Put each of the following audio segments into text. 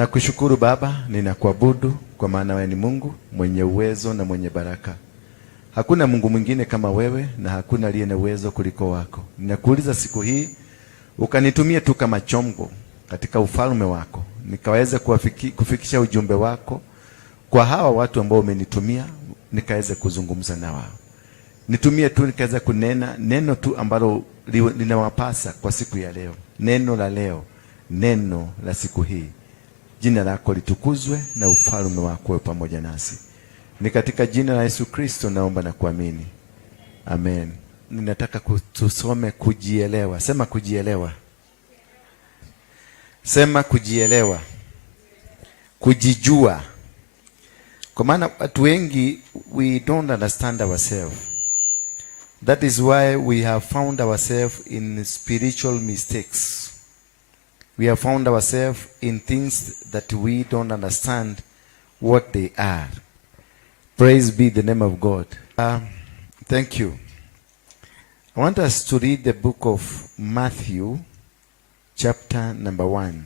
Nakushukuru Baba, ninakuabudu kwa maana wewe ni Mungu mwenye uwezo na mwenye baraka. Hakuna Mungu mwingine kama wewe na hakuna aliye na uwezo kuliko wako. Ninakuuliza siku hii ukanitumie tu kama chombo katika ufalme wako, nikaweze kufikisha ujumbe wako kwa hawa watu ambao umenitumia, nikaweze kuzungumza na wao. Nitumie tu nikaweze kunena neno tu ambalo linawapasa kwa siku ya leo. Neno la leo, neno la siku hii. Jina lako litukuzwe na ufalme wako pamoja nasi. Ni katika jina la Yesu Kristo naomba na kuamini. Amen. Ninataka tusome kujielewa. Sema kujielewa. Sema kujielewa. Kujijua. Kwa maana watu wengi we don't understand ourselves. That is why we have found ourselves in spiritual mistakes. We have found ourselves in things that we don't understand what they are. Praise be the name of God. Thank you. I want us to read the book of Matthew, chapter number 1.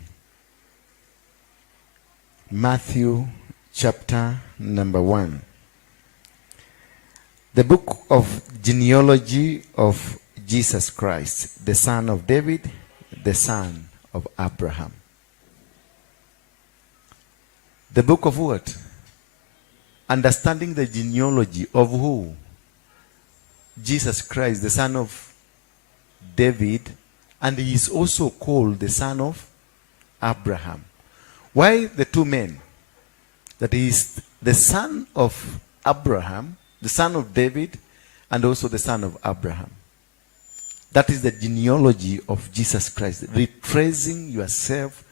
Matthew, chapter number 1. The book of genealogy of Jesus Christ, the son of David, the son of Abraham. The book of what? Understanding the genealogy of who? Jesus Christ, the son of David, and he is also called the son of Abraham. Why the two men? That he is the son of Abraham, the son of David, and also the son of Abraham. That is the genealogy of Jesus Christ. Retracing yourself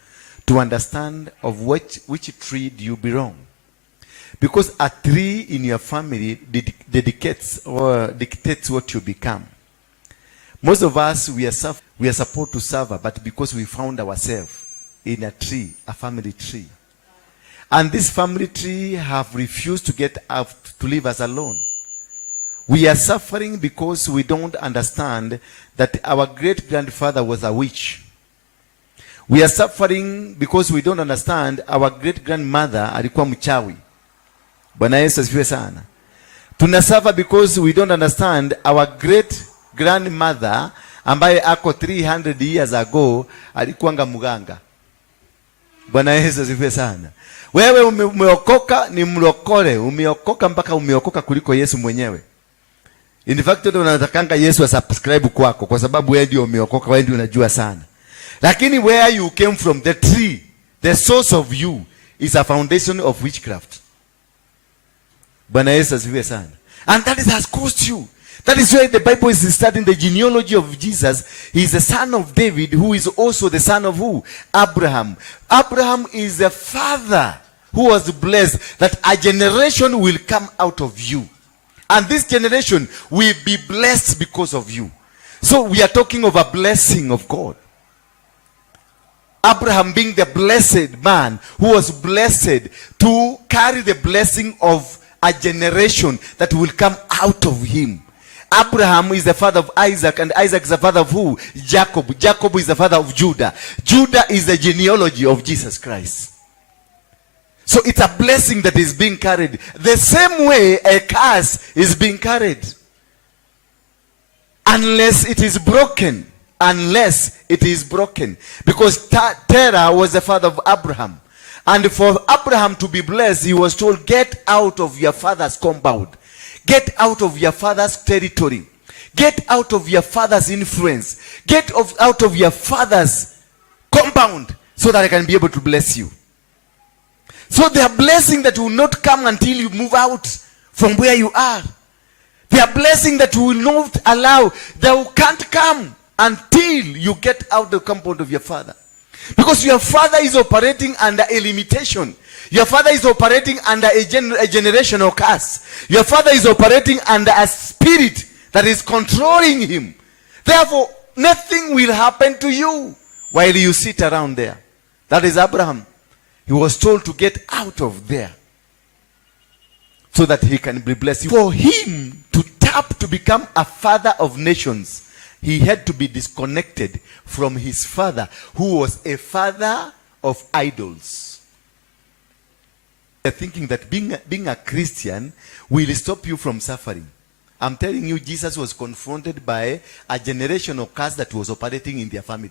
to understand of which tree do you belong. Because a tree in your family dictates what you become. Most of us, we are supposed to suffer, but because we found ourselves in a tree, a family tree. And this family tree have refused to get out to leave us alone. We are suffering because we don't understand that our great-grandfather was a witch. We are suffering because we don't understand our great-grandmother alikuwa mchawi. Bwana Yesu asifiwe sana. Tunasuffer because we don't understand our great-grandmother ambaye ako 300 years ago alikuwa mganga. Bwana Yesu asifiwe sana. Wewe umeokoka ni mlokole, umeokoka mpaka umeokoka kuliko Yesu mwenyewe. In fact, unatakanga Yesu asubscribe kwako kwa sababu wewe ndio umeokoka, wewe ndio unajua sana. Lakini where you came from, the tree, the source of you is a foundation of witchcraft. Bwana Yesu asifiwe sana. And that has caused you. That is why the Bible is studying the genealogy of Jesus. He is the son of David, who is also the son of who? Abraham. Abraham is the father who was blessed that a generation will come out of you. And this generation will be blessed because of you. So we are talking of a blessing of God. Abraham being the blessed man who was blessed to carry the blessing of a generation that will come out of him. Abraham is the father of Isaac, and Isaac is the father of who? Jacob. Jacob is the father of Judah. Judah is the genealogy of Jesus Christ. So it's a blessing that is being carried. The same way a curse is being carried. Unless it is broken. Unless it is broken. Because Terah was the father of Abraham. And for Abraham to be blessed, he was told, get out of your father's compound. Get out of your father's territory. Get out of your father's influence. Get out of your father's compound so that I can be able to bless you. So there are blessings that will not come until you move out from where you are. There are blessings that will not allow, that can't come until you get out the compound of your father. Because your father is operating under a limitation. Your father is operating under a generational curse. Your father is operating under a spirit that is controlling him. Therefore, nothing will happen to you while you sit around there. That is Abraham. He was told to get out of there so that he can be blessed. For him to tap to become a father of nations, he had to be disconnected from his father, who was a father of idols. thinking that being a Christian will stop you from suffering. I'm telling you, Jesus was confronted by a generational curse that was operating in their family.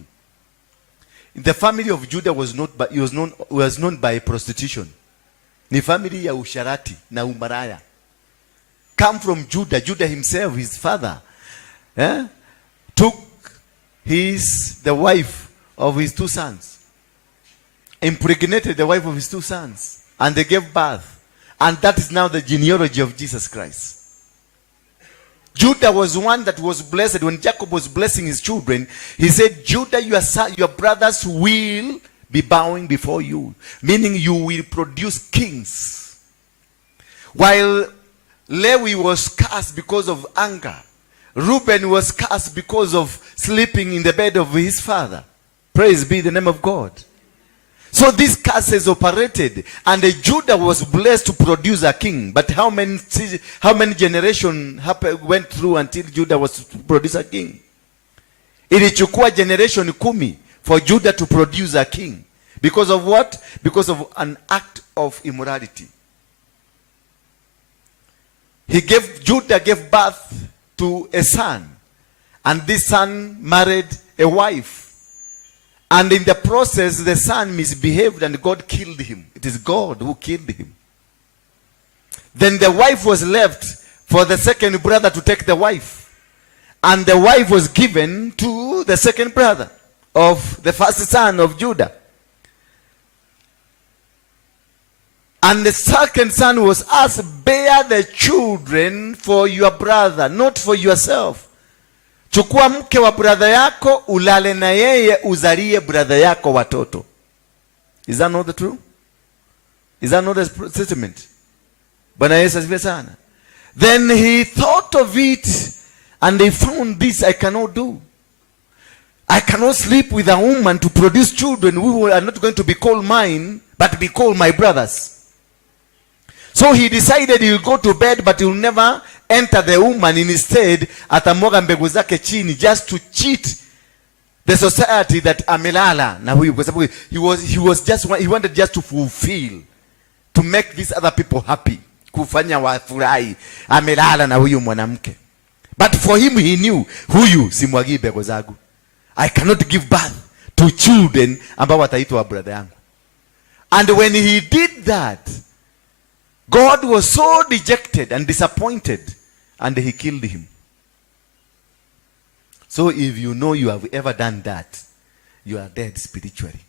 The family of Judah was known by prostitution. Ni family ya usharati na umaraya. Come from Judah. Judah himself, his father, took the wife of his 2 sons, impregnated the wife of his 2 sons, and they gave birth. And that is now the genealogy of Jesus Christ. Judah was one that was blessed. When Jacob was blessing his children, he said, Judah, your brothers will be bowing before you, meaning you will produce kings. While Levi was cursed because of anger, Reuben was cursed because of sleeping in the bed of his father. Praise be the name of God. So these curses operated, and Judah was blessed to produce a king. But how many generations went through until Judah was to produce a king? Ilichukua generation 10 for Judah to produce a king. Because of what? Because of an act of immorality. Judah gave birth to a son, and this son married a wife. And in the process, the son misbehaved and God killed him. It is God who killed him. Then the wife was left for the second brother to take the wife. And the wife was given to the second brother of the first son of Judah. And the second son was asked, bear the children for your brother, not for yourself. Chukua mke wa brother yako, ulale na yeye, uzalie brother yako watoto. Is that not the truth? Is that not the statement? Bwana Yesu asifiwe sana. Then he thought of it, and he found this I cannot do. I cannot sleep with a woman to produce children who are not going to be called mine, but be called my brothers. So he decided he will go to bed, but he will never enter the woman. Instead, atamwaga mbegu zake chini, just to cheat the society that amelala na huyu, kwa sababu he wanted just to fulfill, to make these other people happy, kufanya wafurahi, amelala na huyu mwanamke. But for him, he knew, huyu simwagi mbegu zangu. I cannot give birth to children ambao wataitwa brother yangu. And when he did that, God was so dejected and disappointed, and he killed him. So if you know you have ever done that, you are dead spiritually.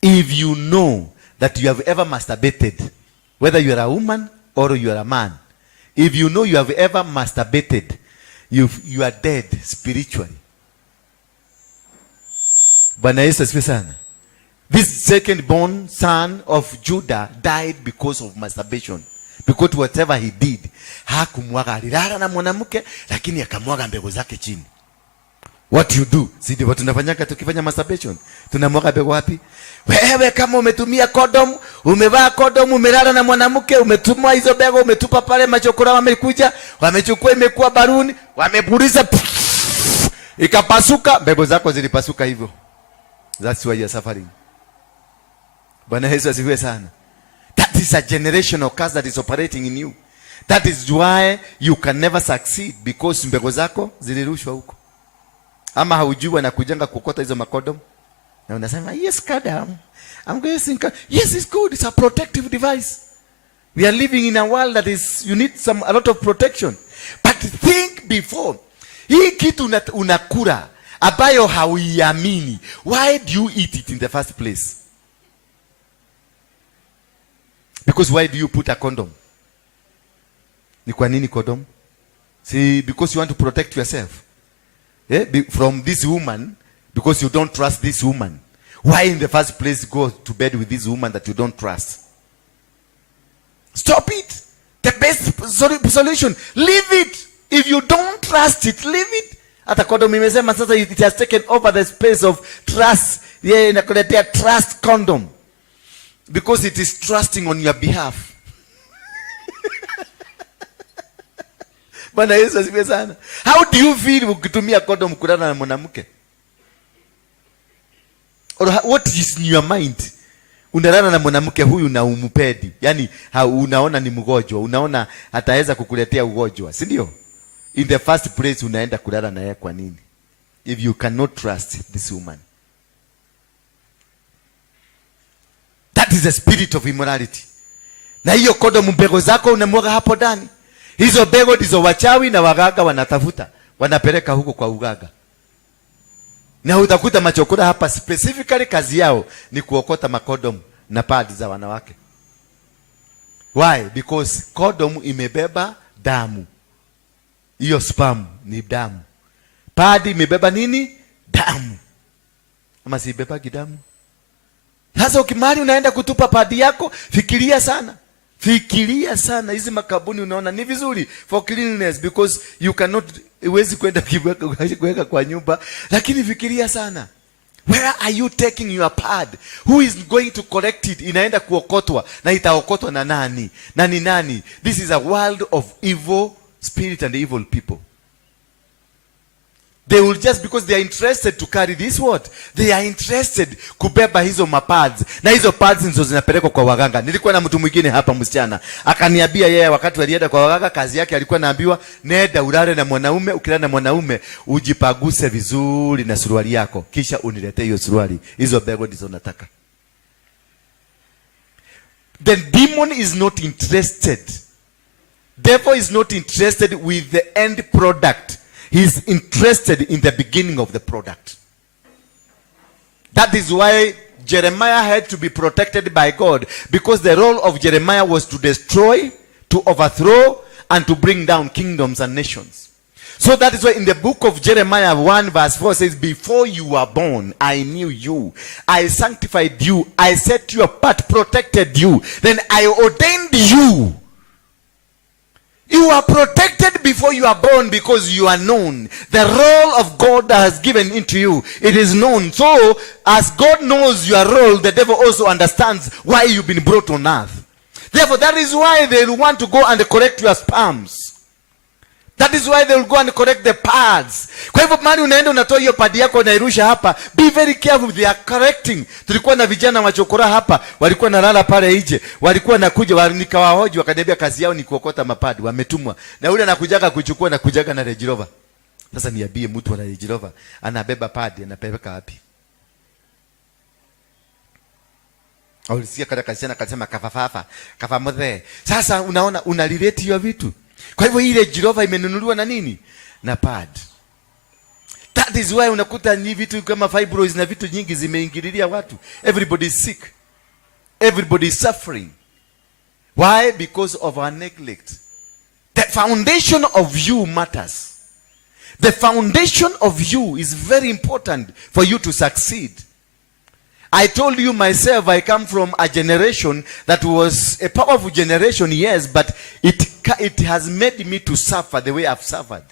If you know that you have ever masturbated, whether you are a woman or you are a man, if you know you have ever masturbated, you are dead spiritually. Bwana Yesu asifiwe sana. This second born son of Judah died because of masturbation. Because whatever he did, hakumwaga, alilala na mwanamke, lakini akamwaga mbegu zake chini. What you do? Si ndivyo tunafanyaka tukifanya masturbation? Tunamwaga mbegu wapi? Wewe kama umetumia condom, umevaa condom, umelala na mwanamke, umetumwa hizo mbegu, umetupa pale, machokora wamekuja, wamechukua, imekuwa baruni, wamepuliza, ikapasuka, mbegu zako zilipasuka hivyo. That's why you are suffering. Bwana Yesu asifiwe sana. That is a generational curse that is operating in you. That is why you can never succeed, because mbegu zako zilirushwa huko. Ama haujui na kujanga kukota hizo makodom. Na unasema, yes, kadam. I'm going to think, yes, it's good. It's a protective device. We are living in a world that is, you need a lot of protection. But think before. Hii kitu unakura abayo hauiamini. Why do you eat it in the first place? Because why do you put a condom? Ni kwa nini condom? See, because you want to protect yourself. From this woman, because you don't trust this woman. Why in the first place go to bed with this woman that you don't trust? Stop it. The best solution. Leave it. If you don't trust it, leave it. Hata condom imesema sasa it has taken over the space of trust. Yeah, inakuletea trust condom. Because it is trusting on your behalf. Bwana Yesu asifiwe sana. How do you feel ukitumia condom kulala na mwanamke? Or what is in your mind Unalala na mwanamke huyu na umpendi. Yaani unaona ni mgonjwa, unaona ataweza kukuletea ugonjwa, si ndio? In the first place unaenda kulala na yeye kwa nini? If you cannot trust this woman. That is the spirit of immorality. Na hiyo kondomu mbegu zako unamwaga hapo ndani. Hizo mbegu ndizo wachawi na waganga wanatafuta, wanapeleka huko kwa uganga. Na utakuta machokora hapa specifically kazi yao ni kuokota makondomu na pads za wanawake. Why? Because kondomu imebeba damu. Hiyo sperm ni damu. Pad imebeba nini? Damu. Ama si ibeba damu? Sasa ukimari unaenda kutupa padi yako, fikiria sana. Fikiria sana. Hizi makabuni unaona ni vizuri for cleanliness because you cannot, huwezi kwenda kuweka kwa nyumba, lakini fikiria sana. Where are you taking your pad? Who is going to collect it? Inaenda kuokotwa na itaokotwa na nani? Na ni nani? This is a world of evil spirit and evil people. They will just because they are interested to carry this what? They are interested kubeba hizo mapads. Na hizo pads ndizo zinapelekwa kwa waganga. Nilikuwa na mtu mwingine hapa msichana. Akaniambia yeye wakati alienda kwa waganga kazi yake alikuwa anaambiwa nenda ulale na mwanaume, ukilala na mwanaume ujipaguse vizuri na suruali yako. Kisha uniletee hiyo suruali. Hizo bego ndizo nataka. The demon is not interested. Devil is not interested with the end product. He is interested in the beginning of the product. That is why Jeremiah had to be protected by God, because the role of Jeremiah was to destroy, to overthrow, and to bring down kingdoms and nations. So that is why in the book of Jeremiah 1 verse 4 says, before you were born, I knew you. I sanctified you. I set you apart, protected you. Then I ordained you. You are protected before you are born because you are known. The role of God that has given into you, it is known. So, as God knows your role, the devil also understands why you've been brought on earth. Therefore, that is why they will want to go and correct your sperms. That is why they will go and correct the pads. Kwa hivyo mali unaenda unatoa hiyo padi yako unairusha hapa. Be very careful, they are correcting. Tulikuwa na vijana wachokora hapa, walikuwa nalala pale nje. Walikuwa nakuja, nikawahoji wakaniambia kazi yao ni kuokota mapadi, wametumwa. Na yule anakujaga kuchukua na kujaga na Range Rover. Sasa niambie mtu ana Range Rover, anabeba padi, anapeleka wapi? Ulisikia kada kasema kafafafa, kafamothe. Sasa unaona unalirate hiyo vitu. Kwa hivyo ile Jirova imenunuliwa na nini? Na pad. That is why unakuta ni vitu kama fibroids na vitu nyingi zimeingililia watu. Everybody is sick. Everybody is suffering. Why? Because of our neglect. The foundation of you matters. The foundation of you is very important for you to succeed. I told you myself, I come from a generation that was a powerful generation, yes, but it has made me to suffer the way I've suffered.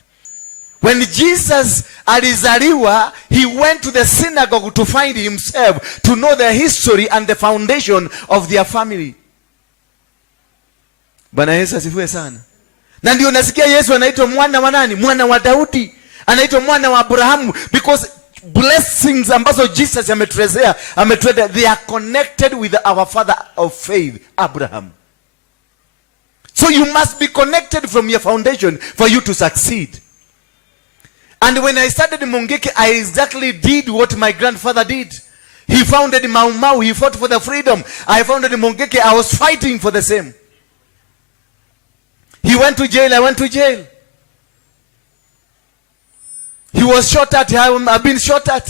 When Jesus alizaliwa, he went to the synagogue to find himself, to know the history and the foundation of their family. Bwana Yesu asifiwe sana. Na ndio nasikia Yesu anaitwa mwana wa nani? Mwana wa Daudi. Anaitwa mwana wa Abrahamu because blessings ambazo Jesus ametuelezea, they are connected with our father of faith, Abraham. So you must be connected from your foundation for you to succeed. And when I started Mungeke, I exactly did what my grandfather did. He founded Mau Mau, he fought for the freedom. I founded Mungeke, I was fighting for the same. He went to jail, I went to jail. He was shot at, I've been shot at.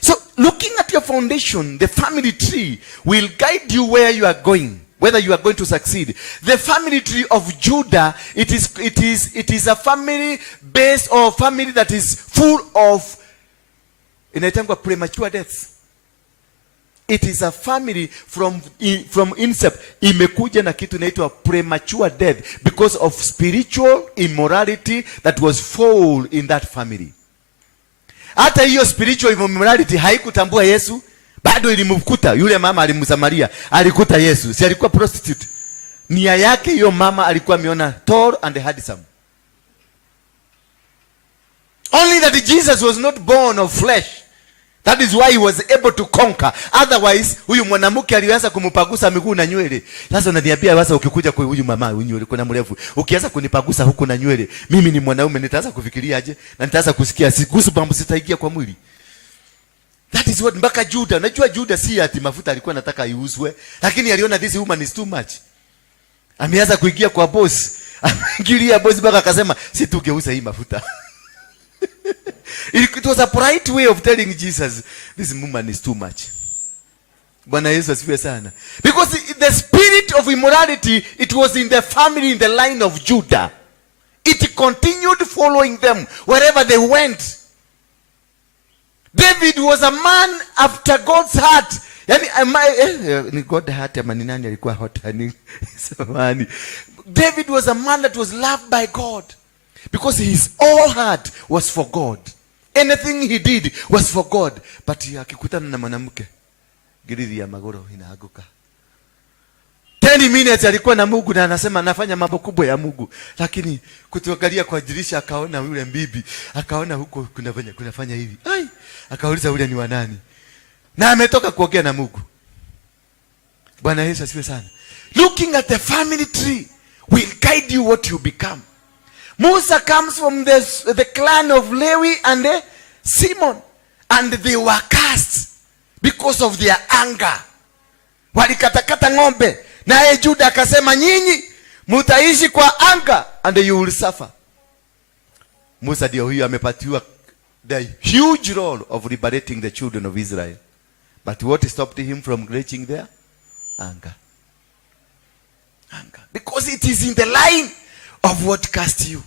So looking at your foundation, the family tree will guide you where you are going, whether you are going to succeed. The family tree of Judah, it is a family based or family that is full of premature deaths. It is a family from incept imekuja na kitu inaitwa premature death because of spiritual immorality that was found in that family. Hata hiyo spiritual immorality haikutambua Yesu, bado ilimkuta yule mama alimsamaria, alikuta Yesu, si alikuwa prostitute. Nia yake hiyo mama alikuwa ameona tall and handsome. Only that Jesus was not born of flesh. That is why he was able to conquer. Otherwise, huyu mwanamke alianza kumpagusa miguu na nywele. Sasa unaniambia sasa ukikuja kwa huyu mama huyu nywele kuna mrefu, ukianza kunipagusa huko na nywele, mimi ni mwanaume nitaanza kufikiria aje? Na nitaanza kusikia goosebumps zitaingia kwa mwili. That is what mpaka Juda. Unajua Juda si ati mafuta alikuwa anataka iuzwe, lakini aliona this woman is too much. Ameanza kuingia kwa boss. Ameingilia boss mpaka akasema si tugeuza hii mafuta. It was a polite way of telling Jesus, this woman is too much. Bwana Yesu asifiwe sana. Because the spirit of immorality, it was in the family, in the line of Judah. It continued following them wherever they went. David was a man after God's heart. Yani, God heart ama ni nani alikuwa hot hani? David was a man that was loved by God. Because his whole heart was for God. Anything he did was for God. But akikutana na mwanamke, giriri ya magoro inaanguka. 10 minutes alikuwa na Mungu na anasema anafanya mambo kubwa ya Mungu. Lakini kutuangalia kwa dirisha akaona yule bibi, akaona huko kunafanya hivi. Ai, akauliza yule ni wa nani? Na ametoka kuongea na Mungu. Bwana Yesu asifiwe sana. Looking at the family tree will guide you what you become. Musa comes from the clan of Levi and Simon, and they were cast because of their anger. Walikatakata ng'ombe, naye Juda akasema nyinyi mutaishi kwa anger and you will suffer. Musa ndio huyo amepatiwa the huge role of liberating the children of Israel. But what stopped him from reaching their anger? Anger. Because it is in the line of what cast you.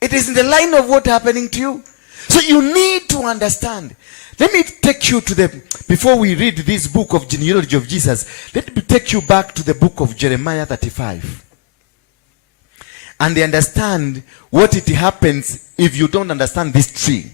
It is in the line of what happening to you. So you need to understand. Let me take you to before we read this book of genealogy of Jesus, let me take you back to the book of Jeremiah 35. And understand what it happens if you don't understand this tree.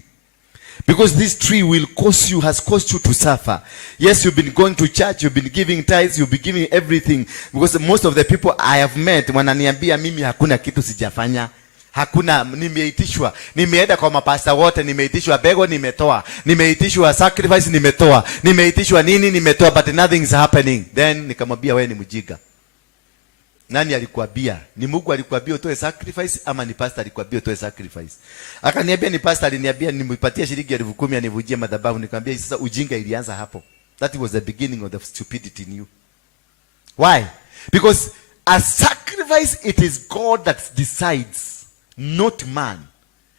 Because this tree will cause you, has caused you to suffer. Yes, you've been going to church, you've been giving tithes, you've been giving everything. Because most of the people I have met, wananiambia mimi hakuna kitu sijafanya. Hakuna, nimeitishwa, nimeenda kwa mapasta wote, nimeitishwa bego, nimetoa, nimeitishwa sacrifice, nimetoa, nimeitishwa nini, nimetoa, but nothing is happening. Then nikamwambia wewe ni mjinga. Nani alikuambia? Ni Mungu alikuambia utoe sacrifice ama ni pastor alikuambia utoe sacrifice? Akaniambia ni pastor aliniambia nimpatie shilingi 10,000 anivujie madhabahu. Nikamwambia sasa ujinga ilianza hapo. That was the beginning of the stupidity in you. Why? Because a sacrifice, it is God that decides, not man.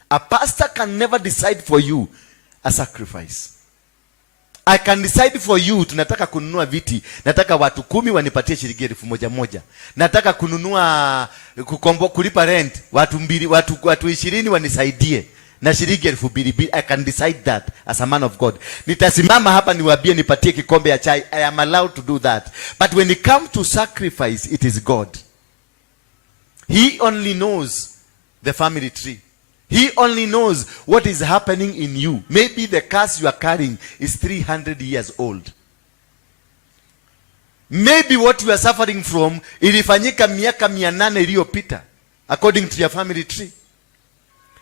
A pastor can never decide for you a sacrifice. I can decide for you, tunataka kununua viti, nataka watu 10 wanipatie shilingi 1,000. Nataka kununua kulipa rent, watu 20 wanisaidie na shilingi 2,000. I can decide that as a man of God. Nitasimama hapa niwaambie nipatie kikombe ya chai. I am allowed to do that. But when it comes to sacrifice, it is God. He only knows the family tree. He only knows what is happening in you. Maybe the curse you are carrying is 300 years old. Maybe what you are suffering from ilifanyika miaka 800 iliyopita, according to your family tree.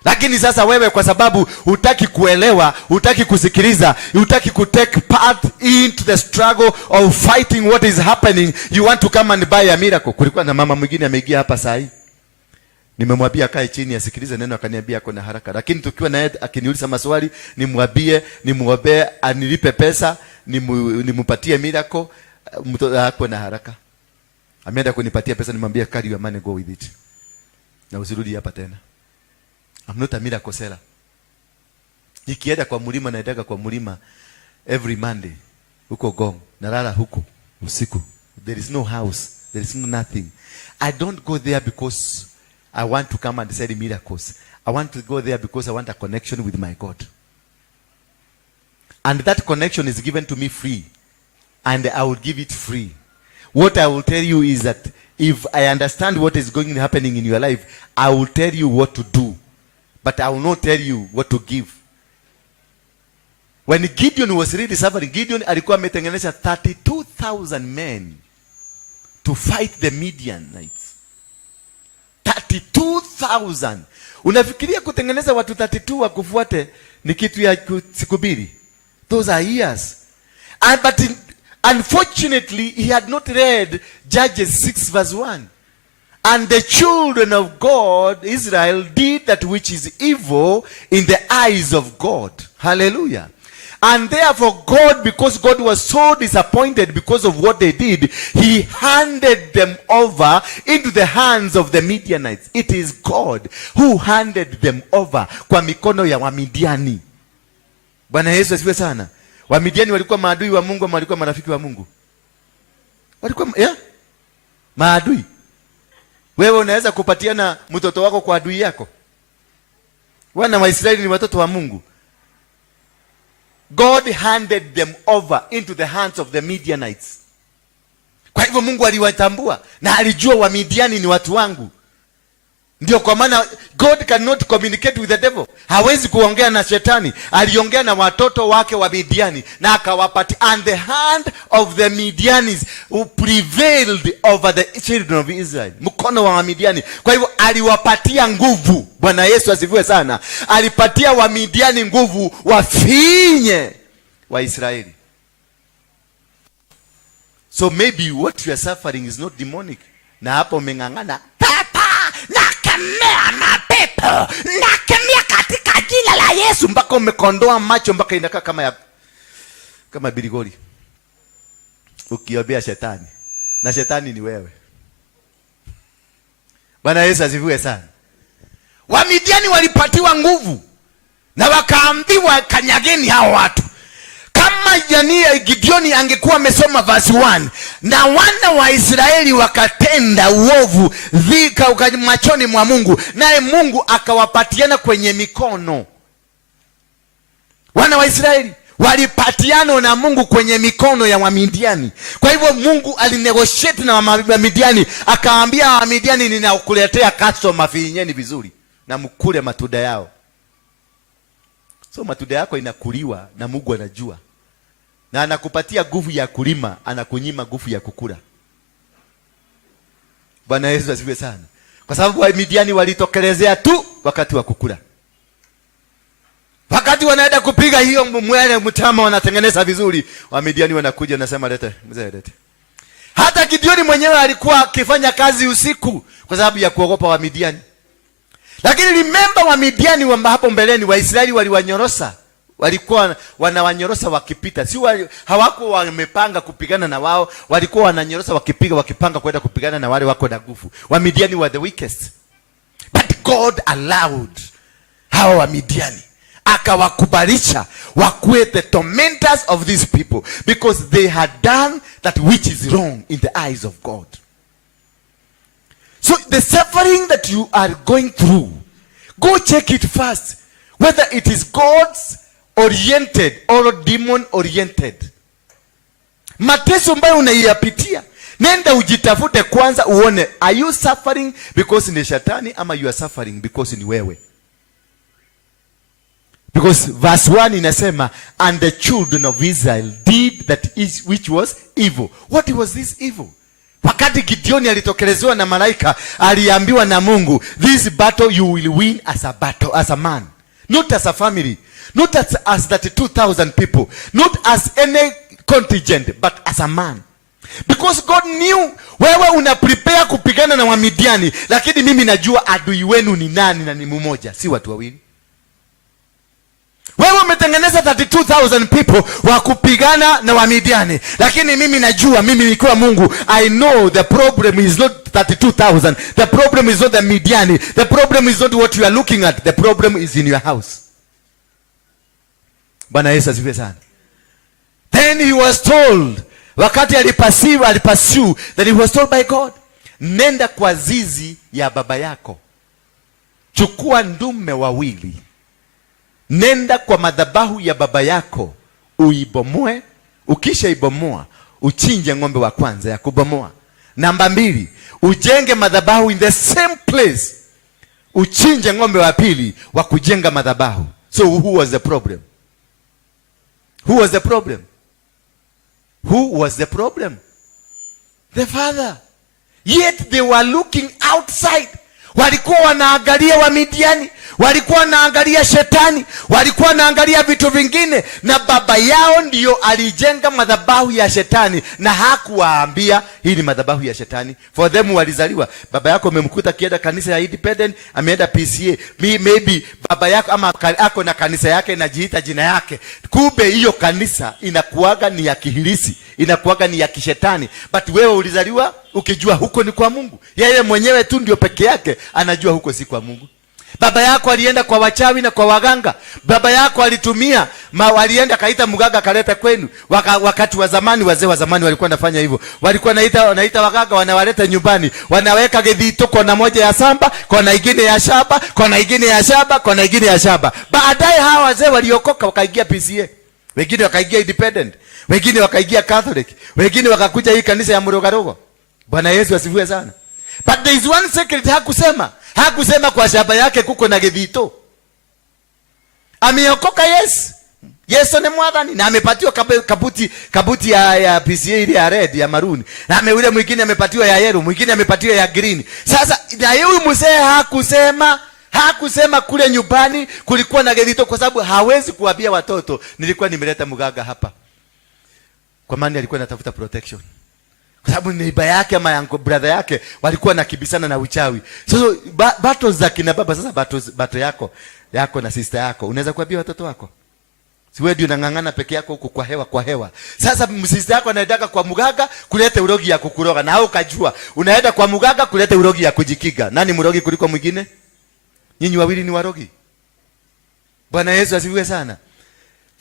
Lakini sasa wewe kwa sababu hutaki kuelewa, hutaki kusikiliza, hutaki ku take part into the struggle of fighting what is happening, you want to come and buy a miracle. Kulikuwa na mama mwingine ameingia hapa saa hii. Nimemwambia kae chini asikilize neno, akaniambia ako na haraka. Lakini tukiwa naye akiniuliza maswali, nimwambie, nimuombe anilipe pesa, nimupatie miracle, mtu ako na haraka. Ameenda kunipatia pesa, nimwambia carry your money, go with it. Na usirudi hapa tena. I'm not a miracle seller. Nikienda kwa mlima, naendaga kwa mlima every Monday. Huko Gong, nalala huko usiku. There is no house, there is no nothing. I don't go there because I want to come and say miracles. I want to go there because I want a connection with my God. And that connection is given to me free. And I will give it free. What I will tell you is that if I understand what is going happening in your life, I will tell you what to do. But I will not tell you what to give. When Gideon was really suffering, Gideon alikuwa ametengeneza 32,000 men to fight the Midianites. 32,000. Unafikiria kutengeneza watu 32 wakufuate ni kitu ya siku mbili? Those are years. But unfortunately, he had not read Judges 6 verse 1. And the children of God, Israel, did that which is evil in the eyes of God. Hallelujah. And therefore God, because God was so disappointed because of what they did, he handed them over into the hands of the Midianites. It is God who handed them over kwa mikono ya Wamidiani. Bwana Yesu asifiwe sana. Wamidiani walikuwa maadui wa Mungu ama walikuwa marafiki wa Mungu? Walikuwa maadui. Wewe unaweza kupatiana mtoto wako kwa adui yako? Wana wa Israeli ni watoto wa Mungu. God handed them over into the hands of the Midianites. Kwa hivyo Mungu aliwatambua na alijua Wamidiani ni watu wangu. Ndio kwa maana God cannot communicate with the devil. Hawezi kuongea na shetani. Aliongea na watoto wake wa Midiani na akawapatia. And the hand of the Midianis who prevailed over the children of Israel. Mkono wa Midiani. Kwa hivyo aliwapatia nguvu. Bwana Yesu asifiwe sana. Alipatia wa Midiani nguvu wafinye wa Israeli. So maybe what you are suffering is not demonic. Na hapo umeng'ang'ana. Nakemea mapepo, nakemea katika jina la Yesu, mpaka umekondoa macho mpaka inakaa kama birigori. Ukiombea shetani, na shetani ni wewe. Bwana Yesu asifiwe sana. Wamidiani walipatiwa nguvu na wakaambiwa kanyageni hao watu. Kama Gideoni angekuwa amesoma verse 1, na wana wa Israeli wakatenda uovu dhika machoni mwa Mungu, naye Mungu akawapatiana kwenye mikono. Wana wa Israeli walipatiana na Mungu kwenye mikono ya Wamidiani. Kwa hivyo Mungu alinegotiate na Wamidiani, akawaambia Wamidiani, ninakuletea customer, finyeni vizuri na mkule matunda yao. So matunda yako inakuliwa na Mungu anajua. Na anakupatia nguvu ya kulima, anakunyima nguvu ya kukula. Bwana Yesu asifiwe sana. Kwa sababu Wamidiani walitokelezea tu wakati wa kukula. Wakati wanaenda kupiga hiyo mwele mtama wanatengeneza vizuri, Wamidiani wanakuja na sema lete, mzee lete. Hata Gideoni mwenyewe alikuwa akifanya kazi usiku kwa sababu ya kuogopa Wamidiani. Lakini remember Wamidiani wa hapo mbeleni Waisraeli waliwanyorosa. Walikuwa wanawanyorosa wakipita. Si hawakuwa wamepanga kupigana na wao, walikuwa wananyorosa wakipanga kwenda kupigana na wale wako na nguvu. Wamidiani were the weakest. But God allowed hao Wamidiani, akawakubalisha wakuwe the tormentors of these people because they had done that which is wrong in the eyes of God. So the suffering that you are going through, go check it first whether it is God's oriented or demon oriented. Mateso ambayo unaiyapitia, nenda ujitafute kwanza uone, are you suffering because ni shetani ama you are suffering because ni wewe? Because verse 1 inasema, and the children of Israel did that which was evil. What was this evil? Wakati Gideoni alitokelezewa na malaika, aliambiwa na Mungu, this battle you will win as a battle, as a man, not as a family, not as 32,000 people, not as any contingent, but as a man. Because God knew wewe una prepare kupigana na Wamidiani, lakini mimi najua adui wenu ni nani na ni mmoja, si watu wawili. Wewe umetengeneza 32,000 people wa kupigana na Wamidiani, lakini mimi najua, mimi nikiwa Mungu, I know the problem is not 32,000. The problem is not the Midiani. The problem is not what you are looking at. The problem is in your house. Bwana Yesu asifiwe sana. Then he was told, wakati alipasiu, that he was told by God, nenda kwa zizi ya baba yako, chukua ndume wawili, nenda kwa madhabahu ya baba yako, uibomoe, ukisha ibomoa, uchinje ng'ombe wa kwanza ya kubomoa. Namba 2, ujenge madhabahu in the same place, uchinje ng'ombe wa pili wa kujenga madhabahu. So who was the problem? Who was the problem? Who was the problem? The father. Yet they were looking outside. Walikuwa wanaangalia Wamidiani, walikuwa naangalia shetani, walikuwa naangalia vitu vingine, na baba yao ndio alijenga madhabahu ya shetani, na hakuwaambia hii ni madhabahu ya shetani. For them walizaliwa. Baba yako umemkuta kienda kanisa ya independent, ameenda PCA, maybe baba yako ama ako na kanisa yake inajiita jina yake, kumbe hiyo kanisa inakuaga ni ya kihilisi, inakuaga ni ya kishetani. But wewe ulizaliwa ukijua huko ni kwa Mungu. Yeye mwenyewe tu ndio peke yake anajua huko si kwa Mungu. Baba yako alienda kwa wachawi na kwa waganga. Baba yako alitumia walienda kaita mganga kaleta kwenu. Wakati wa zamani, wazee wa zamani walikuwa nafanya hivyo. Walikuwa naita waganga, wanawaleta nyumbani. Wanaweka githito kona moja ya samba, kona ingine ya shaba, kona ingine ya shaba, kona ingine ya shaba. Baadaye hawa wazee waliokoka wakaingia PCA. Wengine wakaingia independent. Wengine wakaingia Catholic. Wengine wakakuja hii kanisa ya Murogarogo. Bwana Yesu asifiwe sana. But there is one secret hakusema kwa shamba yake kuko na githito. Ameokoka yes. Yesu ni mwadhani na amepatiwa kabuti ya PCA ile ya red ya maroon. Na yule mwingine amepatiwa ya yellow, mwingine amepatiwa ya green. Sasa na yeye mzee hakusema kule nyumbani kulikuwa na githito, kwa sababu hawezi kuambia watoto nilikuwa nimeleta mganga hapa. Kwa maana alikuwa anatafuta protection. Kwa sababu neighbor yake ama brother yake walikuwa nakibisana na uchawi. So battles za kina baba, sasa battle yako na sister yako unaweza kuambia watoto wako? Si wewe ndio unang'ang'ana peke yako huko kwa hewa. Sasa sister yako anaenda kwa mganga kuleta urogi ya kukuroga, na au kajua unaenda kwa mganga kuleta urogi ya kujikiga. Nani mrogi kuliko mwingine? Nyinyi wawili ni warogi. Bwana Yesu asifiwe sana.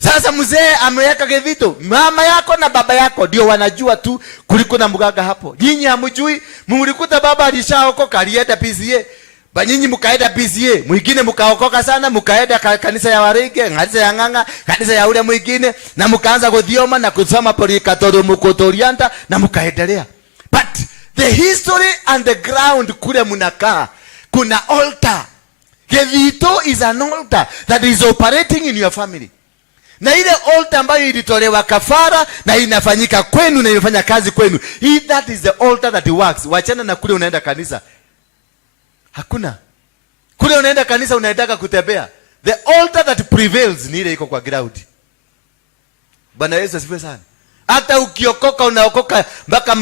Sasa mzee ameweka githito. Mama yako na baba yako ndio wanajua tu kuliko na mganga hapo. Nyinyi hamjui. Mlikuta baba alishaokoka, alienda PCA. Nyinyi mkaenda PCA, mwingine mkaokoka sana, mkaenda kanisa ya Waruinge, kanisa ya Ng'ang'a, kanisa ya ule mwingine, na mkaanza kudhioma na kusoma polikatoro mkotorianta na mkaendelea. But the history and the ground kule mnakaa, kuna altar. Githito is an altar that is operating in your family. Na ile altar ambayo ilitolewa kafara na inafanyika kwenu na inafanya kazi kwenu, that is the altar that works. Wachana na kule unaenda kanisa. Hakuna. Kule unaenda kanisa unaendaka kutembea. The altar that prevails ni ile iko kwa ground. Bwana Yesu asifiwe sana. Hata ukiokoka unaokoka mpaka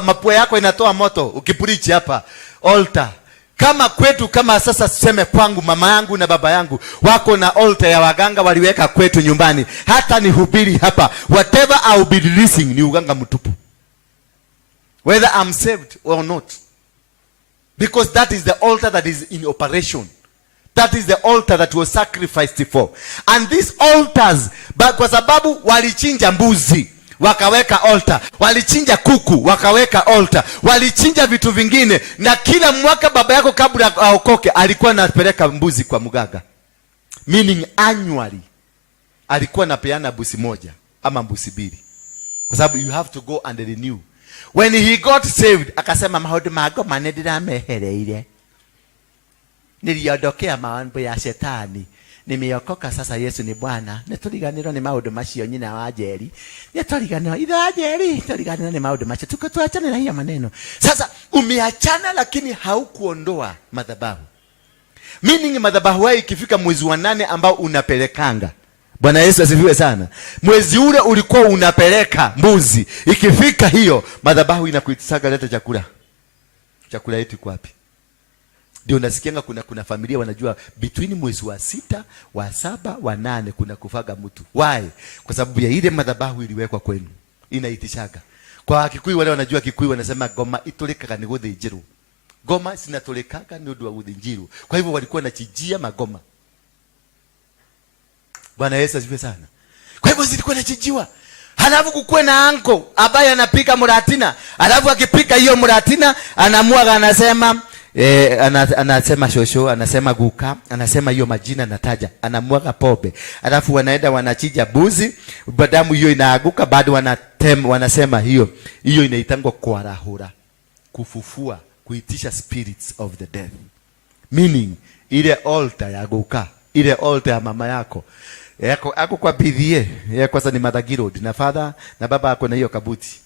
mapua yako inatoa moto ukipreach hapa. Altar. Kama kwetu, kama sasa tuseme kwangu, mama yangu na baba yangu wako na altar ya waganga waliweka kwetu nyumbani. Hata nihubiri hapa, whatever I will be releasing ni uganga mtupu, whether I'm saved or not, because that is the altar that is in operation. That is the altar that was sacrificed for. And these altars, kwa sababu walichinja mbuzi wakaweka altar, walichinja kuku wakaweka altar, walichinja vitu vingine, na kila mwaka baba yako kabla aokoke alikuwa anapeleka mbuzi kwa mganga. Meaning annually alikuwa anapeana mbuzi moja ama mbuzi mbili, kwa sababu you have to go and renew. When he got saved akasema mahodo mago manedira mehereire, niliondokea mambo ya shetani, nimeokoka sasa, Yesu ni Bwana. Neturiganirwo ni maundu macio nyina wa Njeri. Neturiganirwo ithe wa Njeri, turiganirwo ni maundu macio. Tuachane na hiyo maneno. Sasa umeachana, lakini haukuondoa madhabahu. Meaning madhabahu hayo ikifika mwezi wa 8 ambao unapelekanga. Bwana Yesu asifiwe sana. Mwezi ule ulikuwa unapeleka mbuzi. Ikifika hiyo madhabahu inakuitisaga leta chakula. Chakula yetu iko wapi? Ndio nasikianga kuna familia wanajua between mwezi wa 6, wa 7, wa 8 kuna kufaga mtu. Why? Kwa sababu ya ile madhabahu iliwekwa kwenu. Inaitishaga. Kwa Kikuyu wale wanajua Kikuyu wanasema goma itulikaga ni guthinjiru. Goma sinatulikaga ni undu wa guthinjiru. Kwa hivyo walikuwa wanachijia magoma. Bwana Yesu asifiwe sana. Kwa hivyo zilikuwa nachijiwa. Halafu kukue na anko ambaye anapika muratina. Halafu akipika hiyo muratina anamwaga anasema anasema shosho, anasema guka, anasema hiyo majina nataja, anamwaga pombe. Alafu wanaenda wanachija buzi, damu hiyo inaaguka, bado wanasema hiyo inaitangwa kuarahura, kufufua, kuitisha spirits of the dead. Meaning ile altar ya guka, ile altar ya mama yako ako kwa PDA, yako sasa ni Madagi Road, na father na baba ako na hiyo kabuti.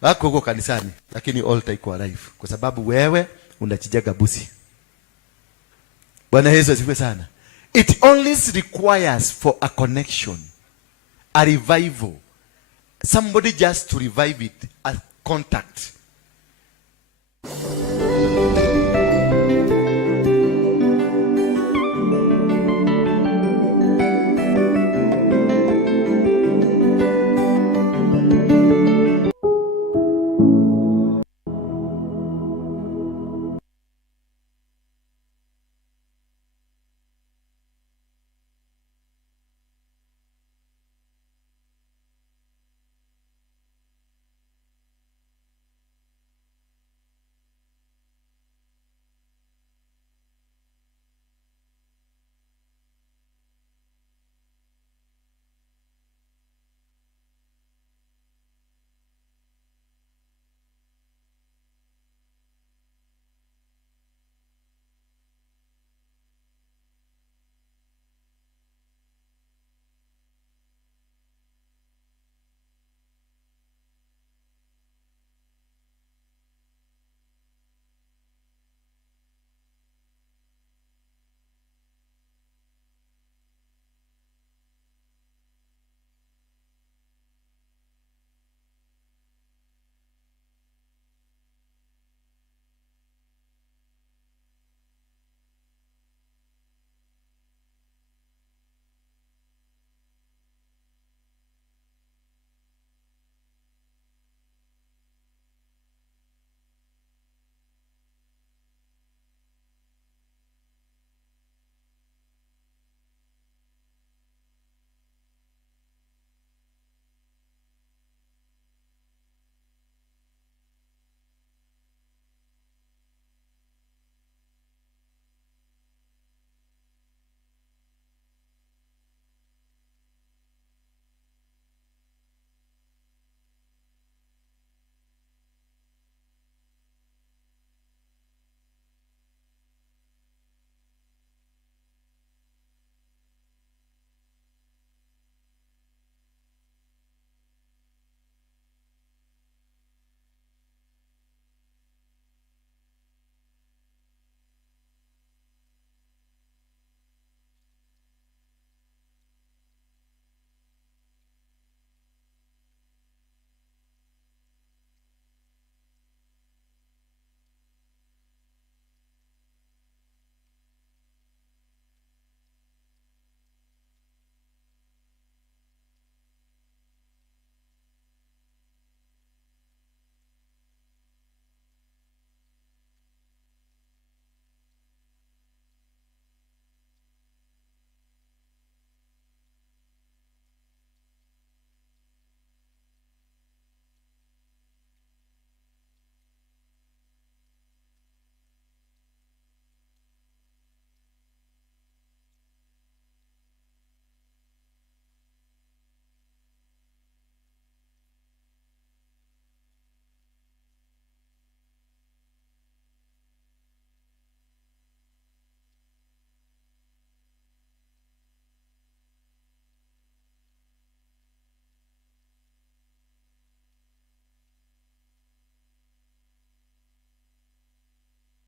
Wako huko kanisani, lakini altar iko alive kwa sababu wewe unachijaga busi. Bwana Yesu asifiwe sana. It only requires for a connection, a revival. Somebody just to revive it, a contact.